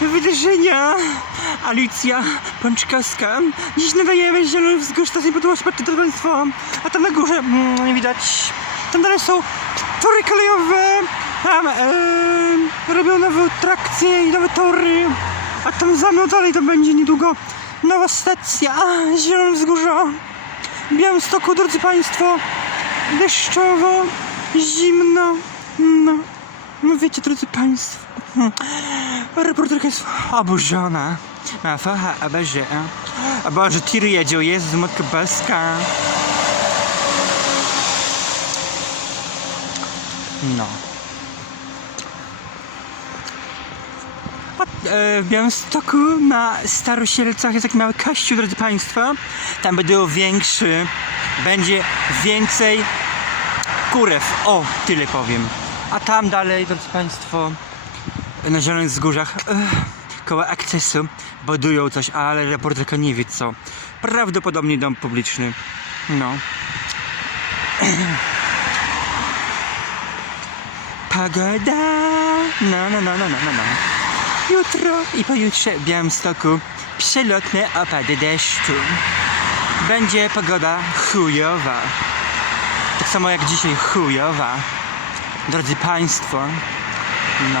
wydarzenia. Alicja Pączkowska. Dziś nadajemy Zielony Wzgórz, jest podłoż państwo. A tam na górze, mm, nie widać, tam dalej są tory kolejowe. Tam e, robią nowe atrakcje i nowe tory. A tam za mną dalej to będzie niedługo nowa stacja Zielone Wzgórza. W Białymstoku, drodzy Państwo, deszczowo, zimno, no, no wiecie, drodzy Państwo, hmm. Reporterka jest oburzona, ma facha, a Boże, a Boże, tir jedzie, o Jezus, Matka Boska. No. E, w Białymstoku na Starosielcach jest taki mały kościół, drodzy Państwo. Tam będzie większy, będzie więcej kurew. O, tyle powiem. A tam dalej, drodzy Państwo, na Zielonych Wzgórzach, e, koło akcesu, budują coś, ale reporterka nie wie co. Prawdopodobnie dom publiczny. No. Pogoda. No, no, no, no, no, no, no. Jutro i pojutrze w Białymstoku przelotne opady deszczu. Będzie pogoda chujowa. Tak samo jak dzisiaj chujowa. Drodzy Państwo, no.